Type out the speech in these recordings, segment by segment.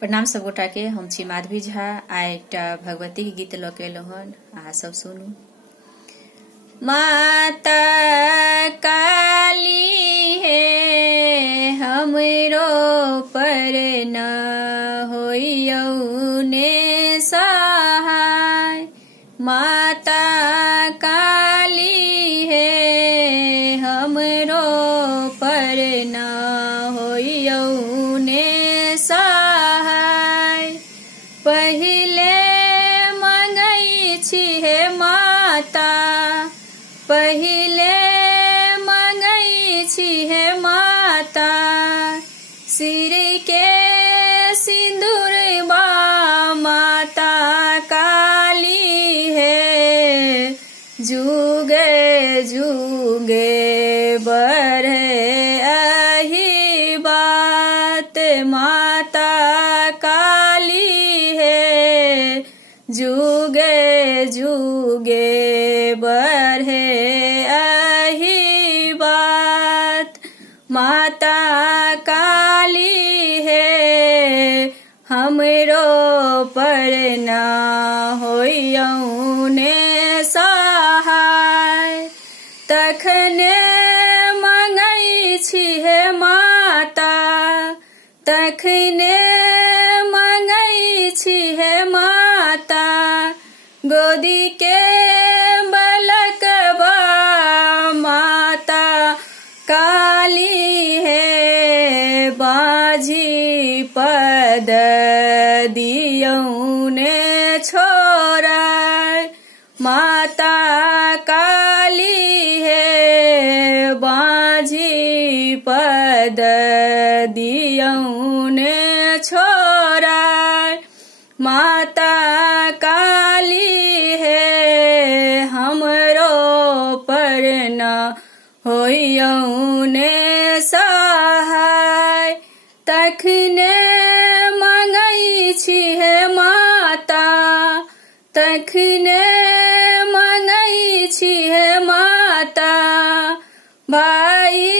प्रणाम सब गोटा के। हम छी माधवी झा। आ एक भगवती के गीत लऽ के एलहुँ हन, अहाँ सब सुनू। माता काली हे हमरो पर न होइयौ ने सहाय। माता काली हे हमरो पर न होइयौ ने सहाय। पहिले मंगै छी हे माता, पहिले मंगै छी हे माता, सिर के सिंदूरबा माता काली हे। जुगे जुगे बढ़े अहि बात माता काली हे। जुगे जुगे बढ़े अहि बात माता काली हे हमरो पर न होइयौ ने सहाय। तखने मंगै छी हे माता, तखने मंगै छी हे माता, गोदी के बलकबा माता काली हे। बाझी पद दियौ ने छोड़ै माता काली हे। बाझी पद दियौ ने छोड़ै माता काली हे हमरो पर न होइयौ ने सहाय। तखने मंगै छी हे माता, तखने मंगै छी हे माता, भाई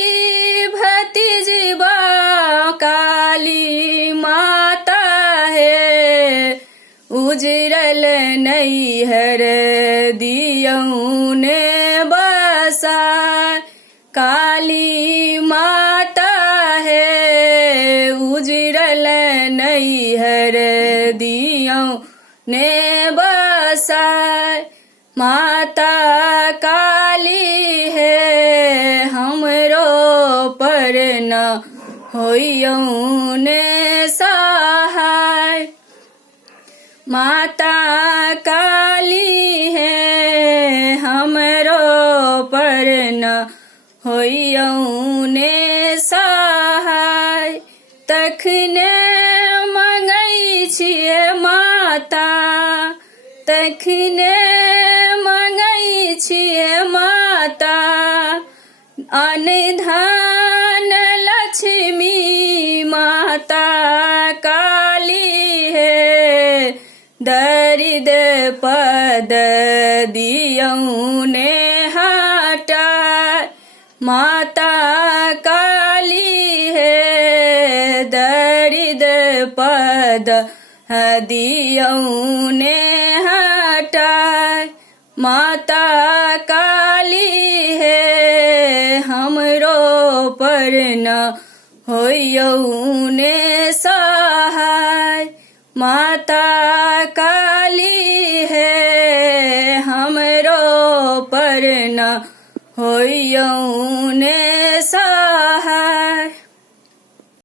भतीजबा काली माता हे। उजरल नैहर दियौ ने बसाय काली माता हे। उजरल नैहर दियौ ने बसाय माता काली हे हमरो पर न होइयौ ने सहाय। माता काली हे हमरो पर न होइयौ ने सहाय। तखने मंगै छी हे माता, तखने मंगै छी हे माता, अन्न धन लक्ष्मी माता काली हे। दरिद पद दियौ ने हटाय माता काली हे। दरिद पद दियौ ने हटाय माता काली हे हमरो पर न होइयौ ने सहाय। माता काली हे हमरो पर न होइयौ ने